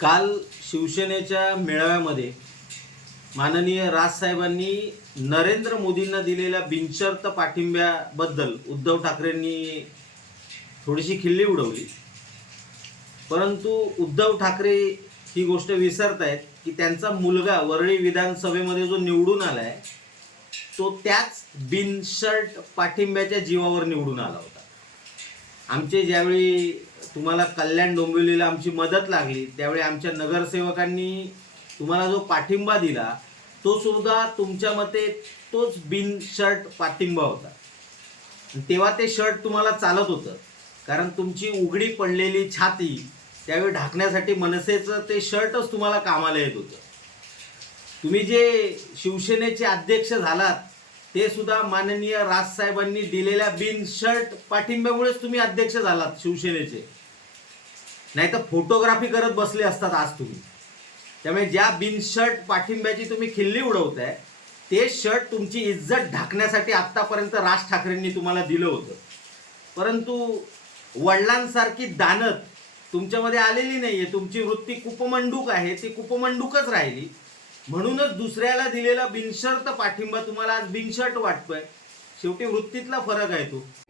काल शिवसेनेच्या मेळाव्यामध्ये माननीय राजसाहेबांनी नरेंद्र मोदींना दिलेल्या बिनशर्त पाठिंब्याबद्दल उद्धव ठाकरेंनी थोडीशी खिल्ली उडवली परंतु उद्धव ठाकरे ही गोष्ट विसरत आहेत की त्यांचा मुलगा वरळी विधानसभेमध्ये जो निवडून आला आहे तो त्याच बिनशर्ट पाठिंब्याच्या जीवावर निवडून आला होता आमचे ज्यावेळी तुम्हाला कल्याण डोंबिवलीला आमची मदत लागली त्यावेळी आमच्या नगरसेवकांनी तुम्हाला जो पाठिंबा दिला तो सुद्धा तुमच्या मते तोच बिन शर्ट पाठिंबा होता तेव्हा ते शर्ट तुम्हाला चालत होतं कारण तुमची उघडी पडलेली छाती त्यावेळी ढाकण्यासाठी मनसेचं ते शर्टच तुम्हाला कामाला येत होतं तुम्ही जे शिवसेनेचे अध्यक्ष झालात ते सुद्धा माननीय राजसाहेबांनी दिलेल्या बिनशर्ट पाठिंब्यामुळेच तुम्ही अध्यक्ष झालात शिवसेनेचे नाही तर फोटोग्राफी करत बसले असतात आज तुम्ही त्यामुळे ज्या बिनशर्ट पाठिंब्याची तुम्ही खिल्ली उडवताय ते शर्ट तुमची इज्जत ढाकण्यासाठी आत्तापर्यंत राज ठाकरेंनी तुम्हाला दिलं होतं परंतु वडिलांसारखी दानत तुमच्यामध्ये आलेली नाही आहे तुमची वृत्ती कुपमंडूक आहे ती कुपमंडूकच राहिली म्हणूनच दुसऱ्याला दिलेला बिनशर्त पाठिंबा तुम्हाला आज बिनशर्ट वाटतोय शेवटी वृत्तीतला फरक आहे तो